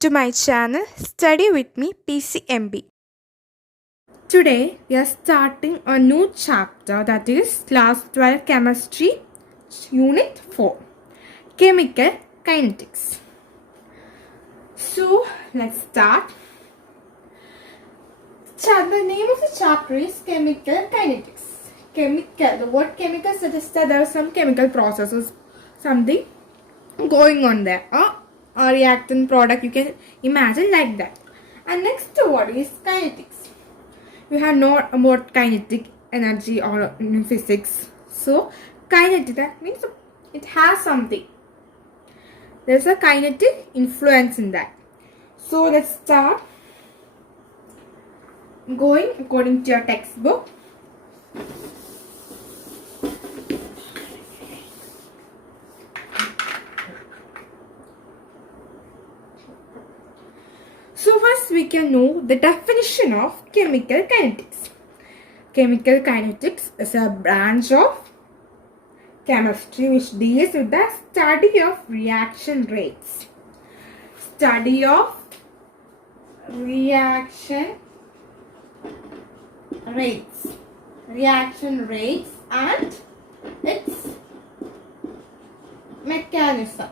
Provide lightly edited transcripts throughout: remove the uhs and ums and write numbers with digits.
to my channel Study with me PCMB. Today we are starting a new chapter, that is class 12 chemistry unit 4 Chemical Kinetics. So let's start. The name of the chapter is Chemical Kinetics. The word chemical suggests that there are some chemical processes, something going on there. A reactant product, you can imagine like that. And next word is kinetics. You have known about kinetic energy or in physics. So kinetic, that means it has something. There's a kinetic influence in that. So let's start going according to your textbook. So first we can know the definition of chemical kinetics. Chemical kinetics is a branch of chemistry which deals with the study of reaction rates. Study of reaction rates. Reaction rates and its mechanism.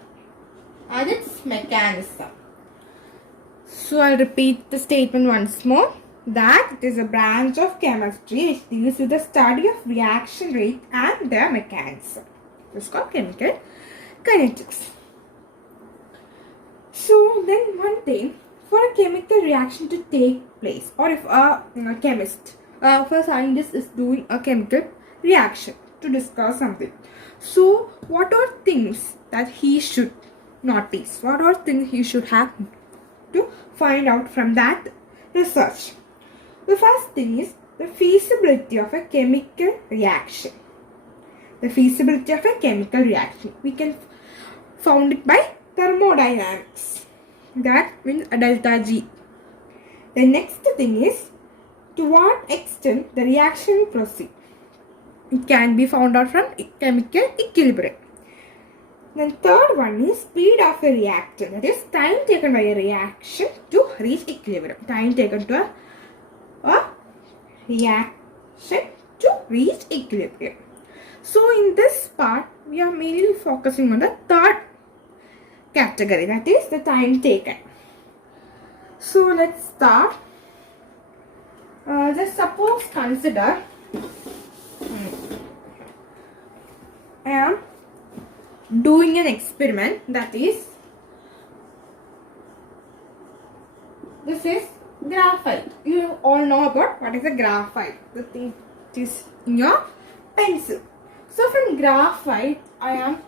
So I'll repeat the statement once more, that it is a branch of chemistry which deals with the study of reaction rate and their mechanism. It's called chemical kinetics. So then one thing, for a chemical reaction to take place, or if a chemist, a scientist is doing a chemical reaction to discuss something, so what are things that he should notice? What are things he should have to find out from that research? The first thing is the feasibility of a chemical reaction. The feasibility of a chemical reaction, we can found it by thermodynamics. That means a delta G. The next thing is to what extent the reaction will proceed. It can be found out from chemical equilibrium. Then third one is speed of a reaction, that is time taken by a reaction to reach equilibrium. Time taken to a reaction to reach equilibrium. So in this part, we are mainly focusing on the third category, that is the time taken. So let's start. Just suppose, consider I am doing an experiment, that is, this is graphite. You all know about what is a graphite, the thing that is in your pencil. So from graphite I am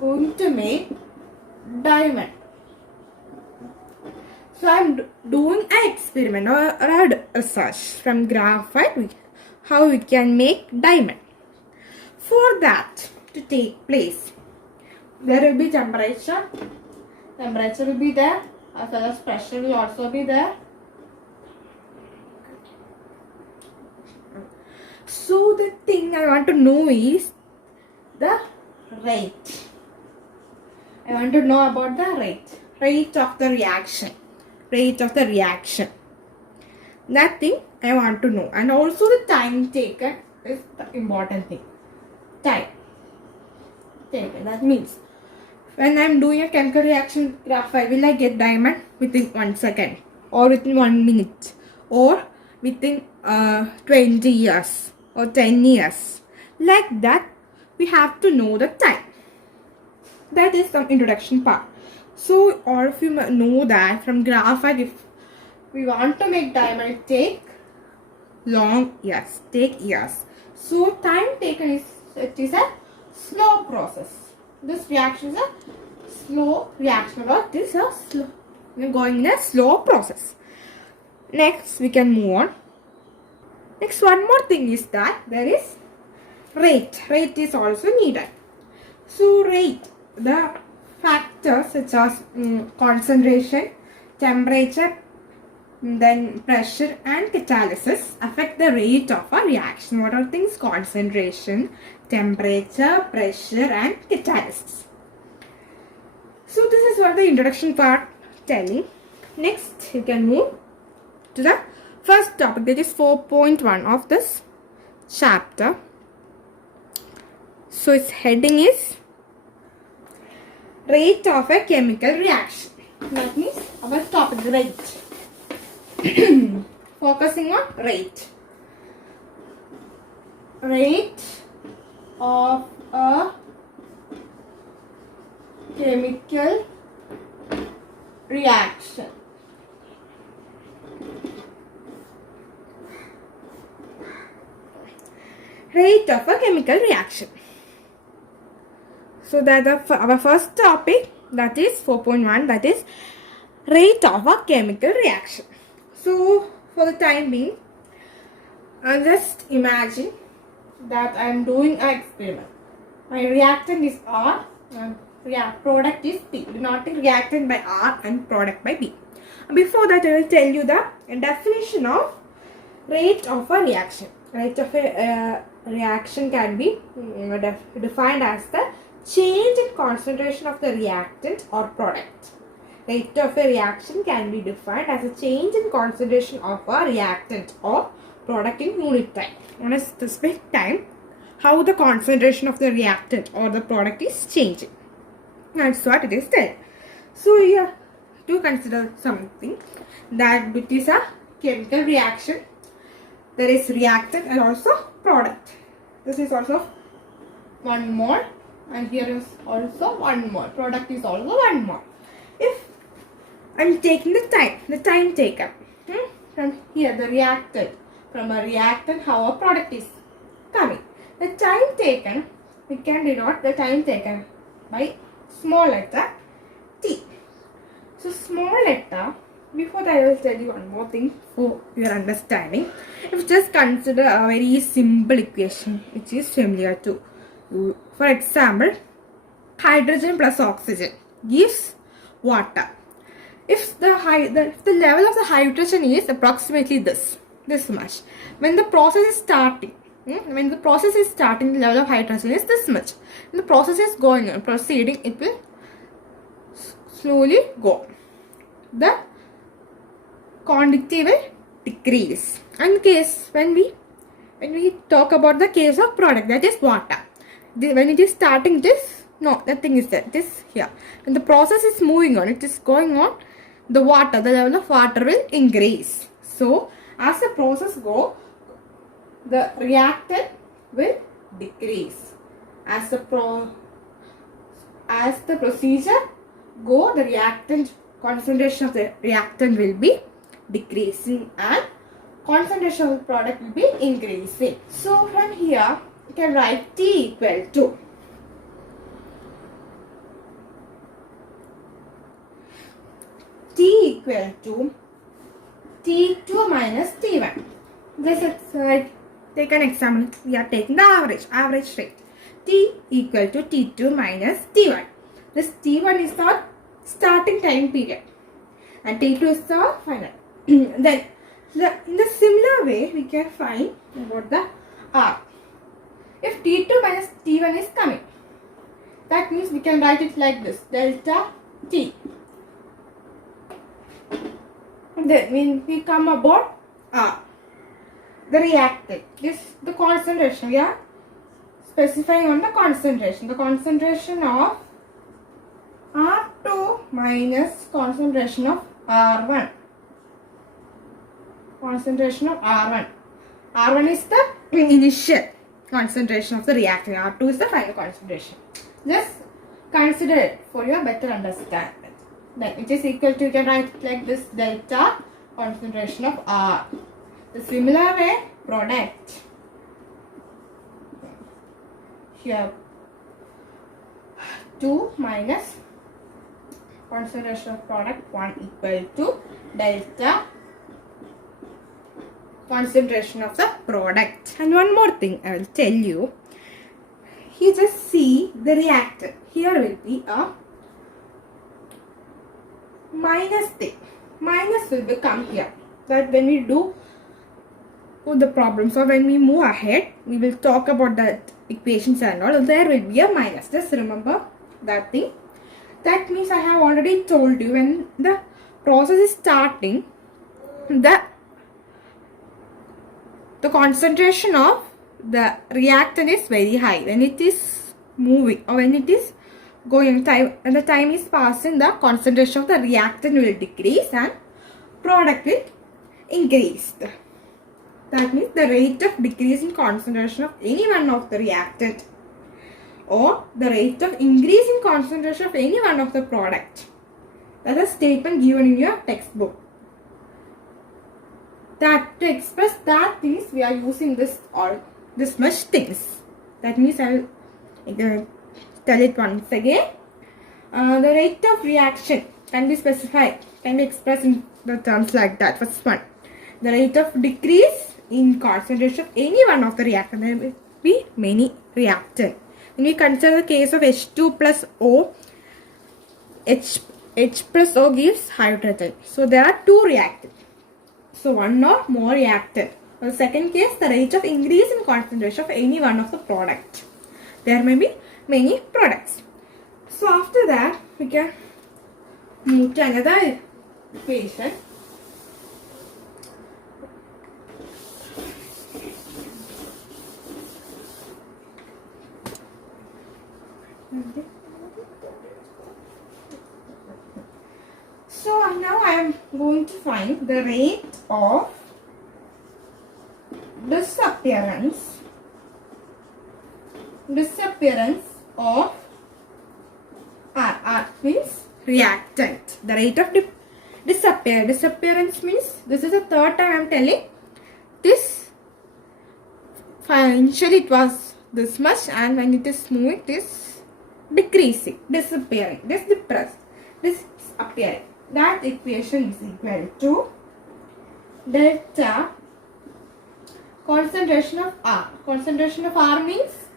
going to make diamond. So I am doing an experiment or a research from graphite, how we can make diamond. For that to take place, there will be temperature will be there, as well as pressure will also be there. So the thing I want to know is the rate. I want to know about the rate of the reaction. That thing I want to know. And also the time taken is the important thing. Time taken. That means when I am doing a chemical reaction graphite, will I get diamond within 1 second, or within 1 minute, or within 20 years or 10 years? Like that, we have to know the time. That is some introduction part. So all of you know that from graphite, if we want to make diamond, it take years. So time taken is a slow process. This reaction is a slow reaction, or this is slow. We are going in a slow process. Next, we can move on. Next, one more thing is that there is rate. Rate is also needed. So rate, the factors such as concentration, temperature, then pressure and catalysis affect the rate of a reaction. What are things? Concentration, temperature, pressure and catalysis. So this is what the introduction part telling. Next, you can move to the first topic, that is 4.1 of this chapter. So its heading is rate of a chemical reaction. That means our topic, rate. Focusing on rate. Rate of a chemical reaction. Rate of a chemical reaction. So that our first topic, that is 4.1, that is rate of a chemical reaction. So for the time being, just imagine that I am doing an experiment. My reactant is R and product is P. Denoting reactant by R and product by P. Before that, I will tell you the definition of rate of a reaction. Rate of a reaction can be defined as the change in concentration of the reactant or product. Rate of a reaction can be defined as a change in concentration of a reactant or product in unit time. On a specific time, how the concentration of the reactant or the product is changing. That's what it is there. So here, to consider something, that it is a chemical reaction. There is reactant and also product. This is also 1 mole and here is also 1 mole. Product is also 1 mole. If I am taking the time taken from here, the reactant, from a reactant, how a product is coming. The time taken, we can denote the time taken by small letter t. So small letter, before that I will tell you one more thing for your understanding. If you just consider a very simple equation which is familiar to you. For example, hydrogen plus oxygen gives water. If the level of the hydrogen is approximately this much, when the process is starting, the level of hydrogen is this much. When the process is going on, proceeding, it will slowly go. The quantity will decrease. And case when we talk about the case of product, that is water. When it is starting, nothing is there. This here. When the process is moving on, it is going on, the level of water will increase. So as the process goes, the reactant will decrease. As the procedure go, the reactant concentration of the reactant will be decreasing and concentration of the product will be increasing. So from here you can write T equal to T2 minus T1. Let's take an example. We are taking the average rate. T equal to T2 minus T1. This T1 is the starting time period and T2 is the final. Then in the similar way we can find about the R. If T2 minus T1 is coming, that means we can write it like this, delta T. Then when we come about R, the reactant, the concentration, we are specifying on the concentration. The concentration of R2 minus concentration of R1. Concentration of R1. R1 is the initial concentration of the reactant. R2 is the final concentration. Just consider it for your better understanding. Then it is equal to, you can write it like this, delta concentration of R. The similar way, product. Here 2 minus concentration of product 1 equal to delta concentration of the product. And one more thing I will tell you. You just see the reactant. Here will be a minus thing. Minus will become here. That when we do the problems or when we move ahead, we will talk about that equations and all. There will be a minus. Just remember that thing. That means I have already told you when the process is starting, the concentration of the reactant is very high. When it is moving or when it is going time, and the time is passing, the concentration of the reactant will decrease and product will increase. That means the rate of decrease in concentration of any one of the reactant or the rate of increase in concentration of any one of the product. That is a statement given in your textbook. That to express that things we are using this or this much things. That means I will tell it once again. The rate of reaction can be specified, can be expressed in the terms like that. First one, the rate of decrease in concentration of any one of the reactant. There will be many reactant. When we consider the case of H2 plus O, H plus O gives hydrogen. So there are two reactants. So one or more reactant. For the second case, the rate of increase in concentration of any one of the product. There may be many products. So after that, we can move to another equation. So now I am going to find the rate of disappearance of R means reactant. The rate of disappearance means, this is the third time I am telling this. Initially it was this much, and when it is moving, it is decreasing, disappearing, disappearing. That equation is equal to delta concentration of R. Concentration of R means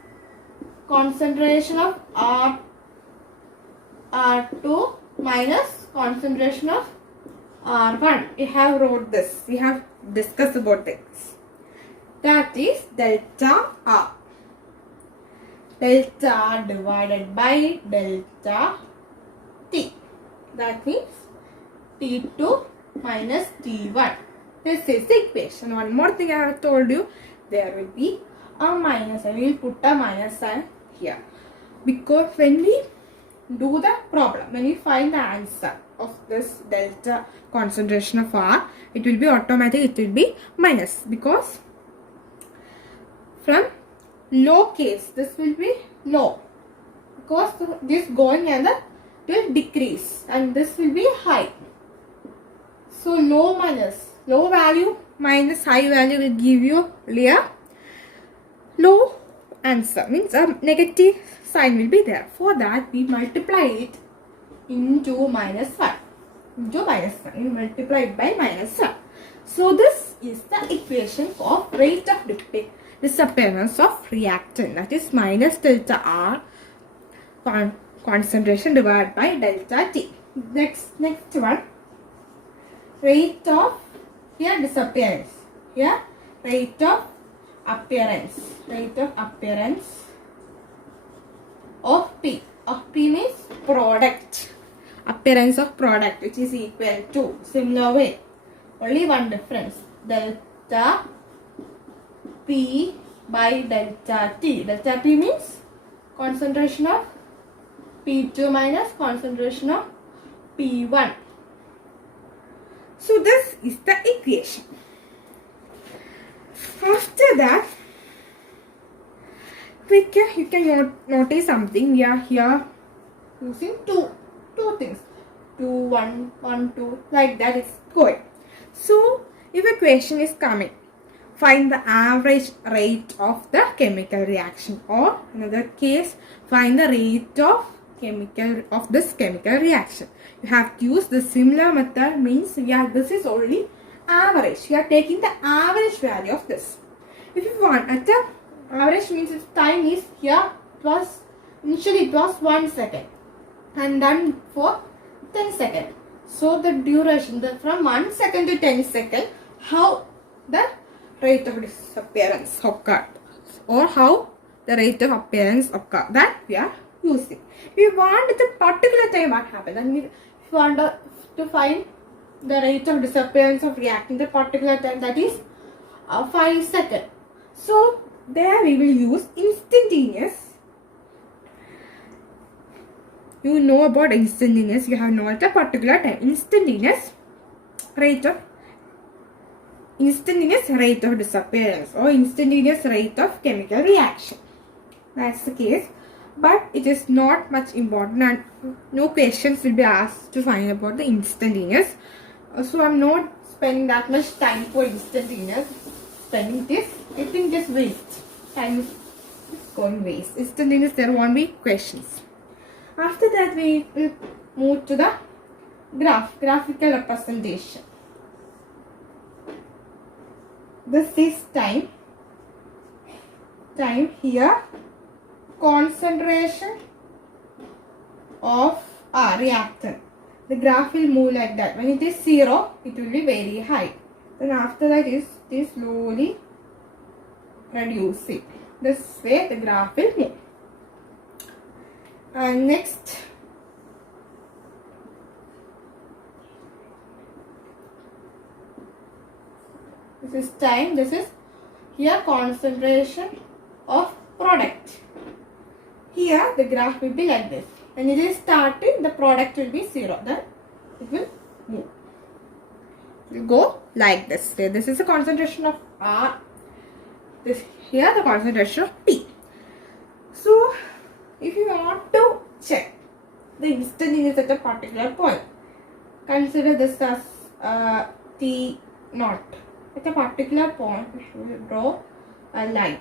concentration of R2 minus concentration of R1. We have wrote this. We have discussed about this. That is delta R. Delta R divided by delta T. That means T2 minus T1. This is the equation. One more thing I have told you, there will be a minus. I will put a minus sign here. Because when we do the problem, when we find the answer of this delta concentration of R, it will be automatic, it will be minus. Because from low case, this will be low. Because this going and the will decrease, and this will be high. So low minus, low value minus high value will give you a low answer. Means a negative sign will be there. For that we multiply it into minus 1. Into minus 1. We multiply it by minus 1. So this is the equation of rate of disappearance of reactant. That is minus delta R concentration divided by delta T. Next one. Rate of disappearance. Here rate of appearance. Rate of appearance of P. Of P means product. Appearance of product, which is equal to, similar way, only one difference, delta P by delta T. Delta P means concentration of P2 minus concentration of P1. So this is the equation. After that, you can notice something. We are here using two things. 2, 1, 1, 2, like that it's going. So if a question is coming, find the average rate of the chemical reaction, or another case, find the rate of this chemical reaction. You have to use the similar method. Means this is only average. You are taking the average value of this. If you want at the average, means its time is here, initially it was 1 second and done for 10 seconds. So the duration from 1 second to 10 seconds, how the rate of disappearance occurred, or how the rate of appearance occurred, that we are using. If you want the particular time what happened, then if you want to find the rate of disappearance of reactant at a particular time, that is 5 seconds. So there we will use instantaneous. You know about instantaneous, you have known at a particular time. Instantaneous rate of disappearance or instantaneous rate of chemical reaction. That's the case, but it is not much important and no questions will be asked to find about the instantaneous. So I'm not spending that much time for instantaneous. Spending this, I think just waste. Time is going waste. Instantaneous, there won't be questions. After that, we will move to the graphical representation. This is time here, concentration of reactant. The graph will move like that. When it is 0, it will be very high. Then after that it is slowly reducing. This way the graph will move. And next, this is time. This is here concentration of product. Here the graph will be like this. When it is starting, the product will be 0. Then it will move. It will go like this. This is the concentration of R. This here the concentration of P. So if you want to check the instantaneous at a particular point, consider this as T naught. At a particular point, we will draw a line.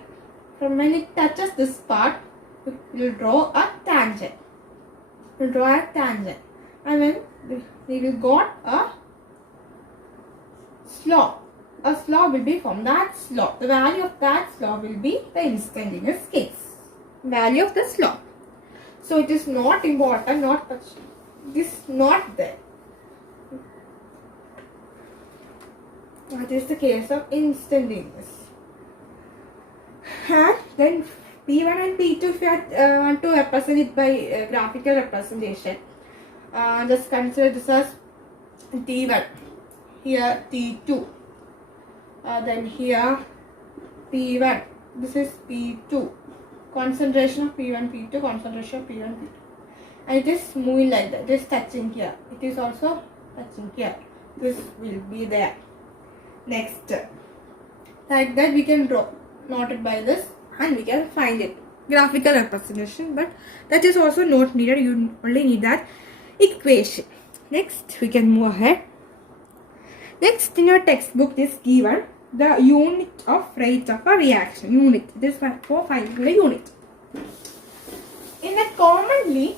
From when it touches this part, we will draw a tangent. We will draw a tangent. And then we will got a slope. A slope will be from that slope. The value of that slope will be the instantaneous case. Value of the slope. So it is not important, this not there. That is the case of instantaneous. And then P1 and P2, if you want to represent it by graphical representation, just consider this as T1, here T2, then here P1, this is P2, concentration of P1, P2, concentration of P1, P2, and it is moving like that. It is touching here, it is also touching here, this will be there. Next, like that we can draw, note it by this, and we can find it, graphical representation, but that is also not needed. You only need that equation. Next, we can move ahead. Next, in your textbook is given the unit of rate of a reaction. Unit, this is for finding the unit. In a commonly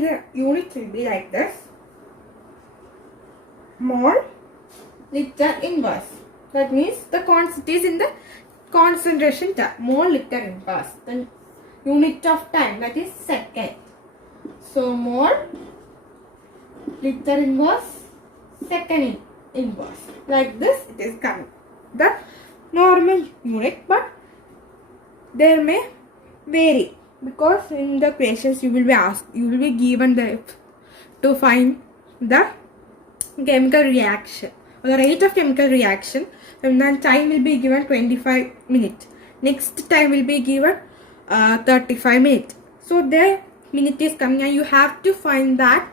the unit will be like this: mole liter inverse. That means the quantity is in the concentration term. Mole liter inverse. Then unit of time, that is second. So mole liter inverse, second inverse. Like this it is coming. The normal unit, but there may vary, because in the questions you will be asked, you will be given the to find the chemical reaction or the rate of chemical reaction, and then time will be given 25 minutes. Next time will be given 35 minutes. So the minute is coming and you have to find that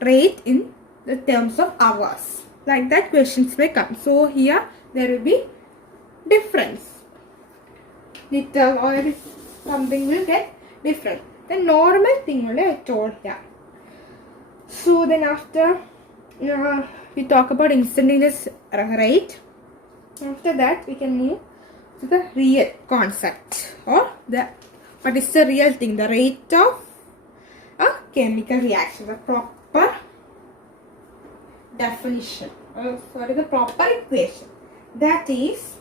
rate in the terms of hours. Like that questions may come. So here there will be difference. Liter or something will get different. The normal thing only I told here. So then after we talk about instantaneous rate. After that we can move to the real concept, or the what is the real thing, the rate of a chemical reaction, the proper definition, the proper equation, that is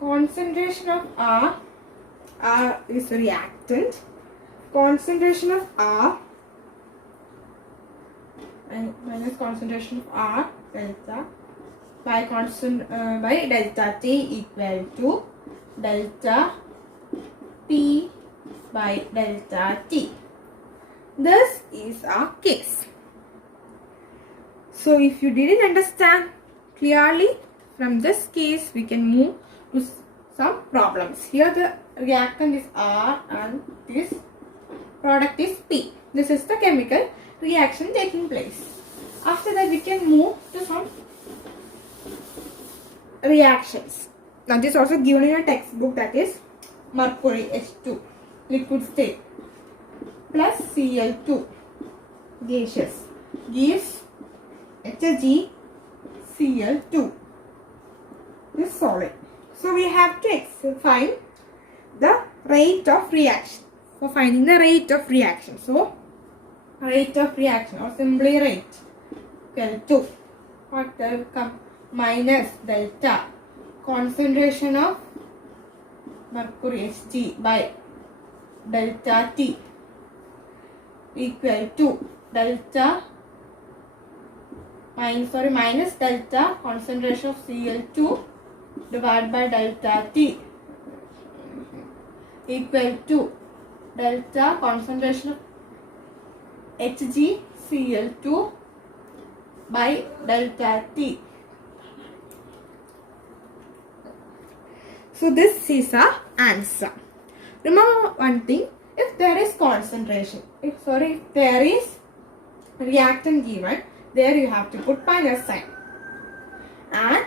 concentration of R is reactant, concentration of R and minus concentration of R delta by delta T equal to delta P by delta T. This is our case. So if you didn't understand clearly from this case, we can move to some problems. Here the reactant is R and this product is P. This is the chemical reaction taking place. After that we can move to some reactions. Now this is also given in a textbook, that is mercury H2 liquid state plus Cl2 gaseous gives HgCl2, this solid. So we have to find the rate of reaction. For finding the rate of reaction, so rate of reaction or simply rate equal to what will come minus delta concentration of mercury Hg by delta T equal to delta minus delta concentration of Cl2 divided by delta T equal to delta concentration of HgCl2 by delta T. So this is our answer. Remember one thing, if there is concentration, if there is reactant given, there you have to put minus sign, and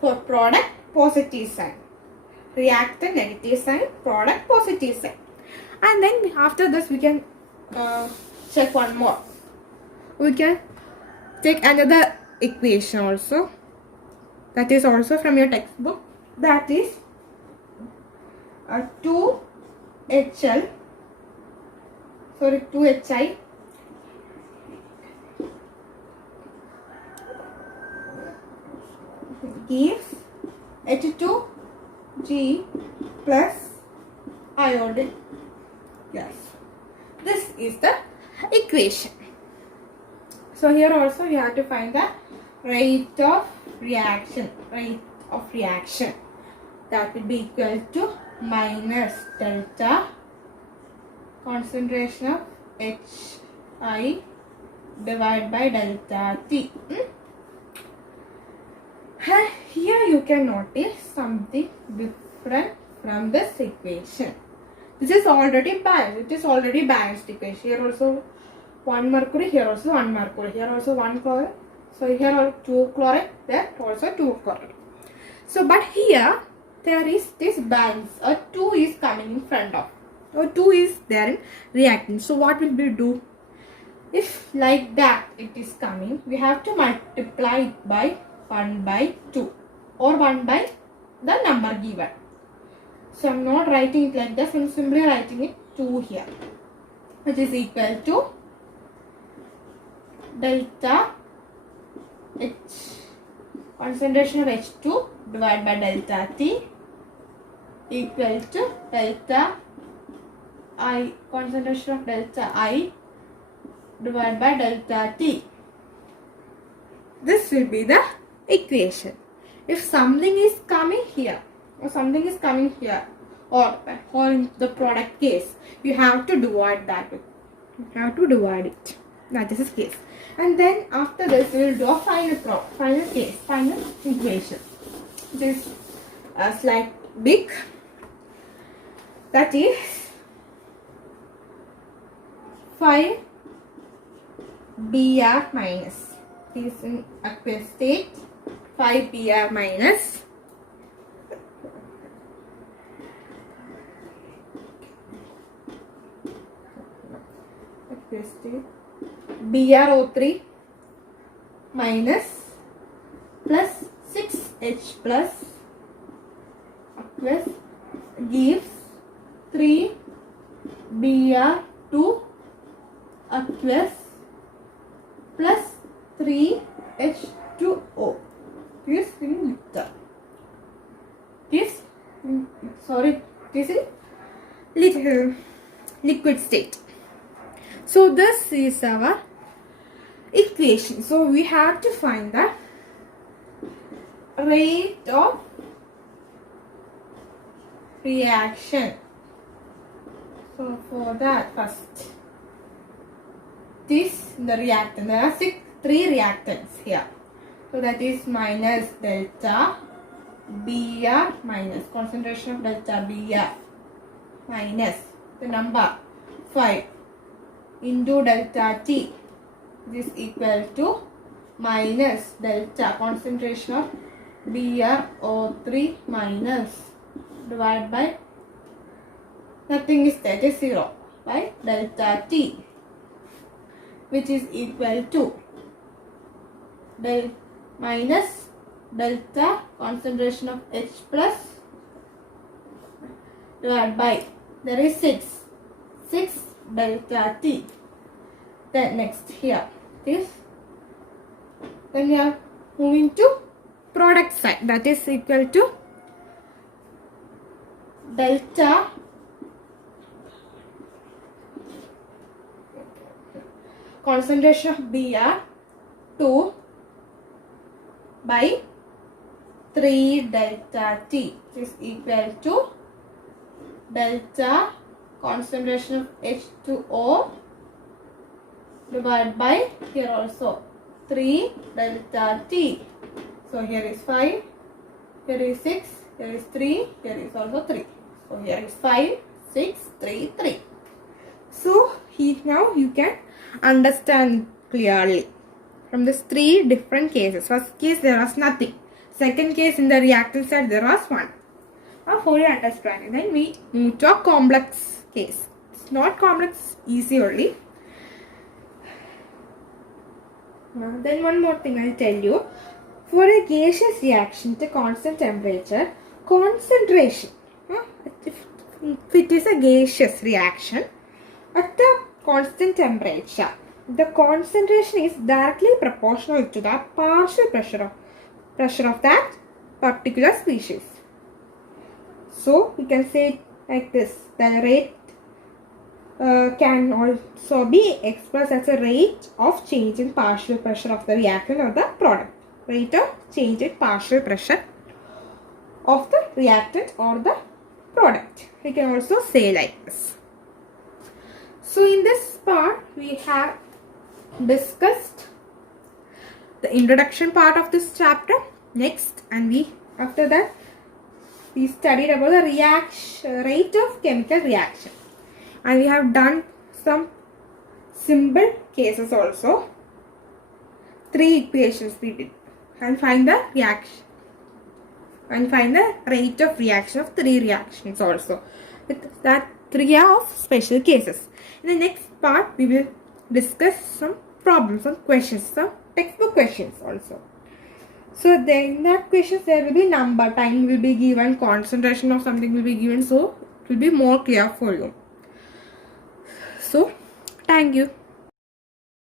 for product positive sign, reactant negative sign, product positive sign. And then after this we can check one more. We can take another equation also, that is also from your textbook, that is 2HI gives H2G plus iodine gas. This is the equation. So here also we have to find the rate of reaction. That will be equal to minus delta concentration of Hi divided by delta T. Here you can notice something different from this equation. This is already balanced. It is already balanced equation. Here also 1 mercury, here also 1 mercury, here also 1 chloride. So here are 2 chloride, there also 2 chloride. So but here there is this balance. A 2 is coming in front of. Or 2 is there in reactant. So what will we do? If like that it is coming, we have to multiply it by 1 by 2 or 1 by the number given. So I am not writing it like this, I am simply writing it 2 here, which is equal to delta H concentration of H2 divided by delta T equal to delta I concentration of delta I divided by delta T. This will be the equation. If something is coming here or something is coming here, or in the product case, you have to divide that. You have to divide it. That is the case. And then after this, we will do a final equation. This is slight big. That is 5 Br minus. Is in aqueous state. 5 Br minus aqueous state BrO3 minus plus 6H plus aqueous gives 3 Br2 aqueous plus 3H2O. This in liquid. This is liquid state. So this is our equation. So we have to find the rate of reaction. So for that, first, this the reactant. There are three reactants here. So that is minus delta Br minus concentration of delta Br minus the number 5 into delta T. This is equal to minus delta concentration of BrO3 minus divided by nothing is there, just 0 by delta T, which is equal to minus delta concentration of H plus divided by, there is 6 delta T. Then next here this, then we are moving to product side, that is equal to delta concentration of Br 2 by 3 delta T is equal to delta concentration of H2O divided by, here also 3 delta T. So here is 5, here is 6, here is 3, here is also 3. So here is 5, 6, 3, 3. So now you can understand clearly from these three different cases. First case there was nothing. Second case in the reactant side there was 1. Now for your understanding, then we move to a complex case. It's not complex, easy only. Then one more thing I'll tell you. For a gaseous reaction to constant temperature, concentration, if it is a gaseous reaction at the constant temperature, the concentration is directly proportional to the partial pressure of that particular species. So we can say it like this: the rate can also be expressed as a rate of change in partial pressure of the reactant or the product. Rate of change in partial pressure of the reactant or the product. We can also say like this. So in this part we have discussed the introduction part of this chapter. Next, and after that we studied about the rate of chemical reaction, and we have done some simple cases also. 3 equations we did, and find the reaction and find the rate of reaction of 3 reactions also. With that 3 are of special cases. In the next part we will discuss some problems, some questions, some textbook questions also. So in that questions there will be number, time will be given, concentration of something will be given, so it will be more clear for you. So thank you.